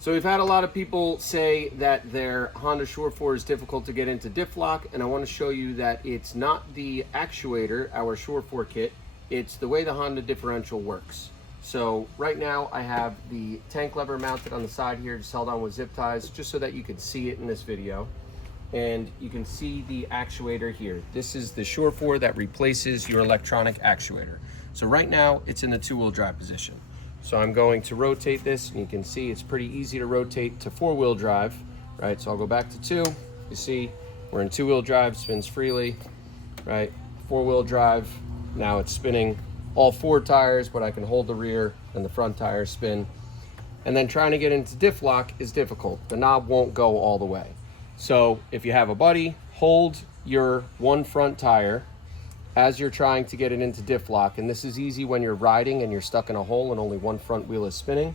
So we've had a lot of people say that their Honda Sure 4 is difficult to get into Diff Lock, and I want to show you that it's not the actuator, our Sure 4 kit, it's the way the Honda differential works. So right now I have the tank lever mounted on the side here, just held on with zip ties, just so that you can see it in this video. And you can see the actuator here. This is the Sure 4 that replaces your electronic actuator. So right now it's in the two-wheel drive position. So I'm going to rotate this, and you can see it's pretty easy to rotate to four-wheel drive, right? So I'll go back to two. You see we're in two-wheel drive, spins freely, right? Four-wheel drive, now it's spinning all four tires, but I can hold the rear and the front tire spin. And then trying to get into Diff Lock is difficult. The knob won't go all the way. So if you have a buddy, hold your one front tire as you're trying to get it into Diff Lock, and this is easy when you're riding and you're stuck in a hole and only one front wheel is spinning.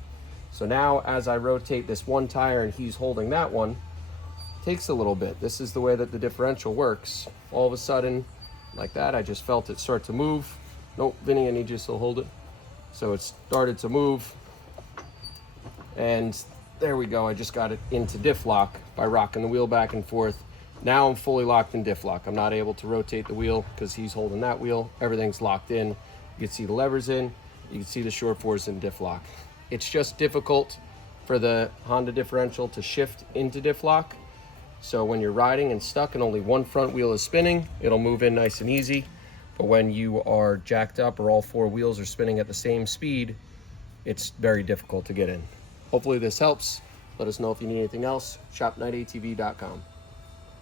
So now as I rotate this one tire and he's holding that one, it takes a little bit. This is the way that the differential works. All of a sudden, like that, I just felt it start to move. Nope, Vinny, I need you to still hold it. So it started to move, and there we go. I just got it into Diff Lock by rocking the wheel back and forth. Now I'm fully locked in Diff Lock. I'm not able to rotate the wheel because he's holding that wheel. Everything's locked in. You can see the levers in. You can see the Sure 4's in Diff Lock. It's just difficult for the Honda differential to shift into Diff Lock. So when you're riding and stuck and only one front wheel is spinning, it'll move in nice and easy. But when you are jacked up or all four wheels are spinning at the same speed, it's very difficult to get in. Hopefully this helps. Let us know if you need anything else. shop KnightATV.com.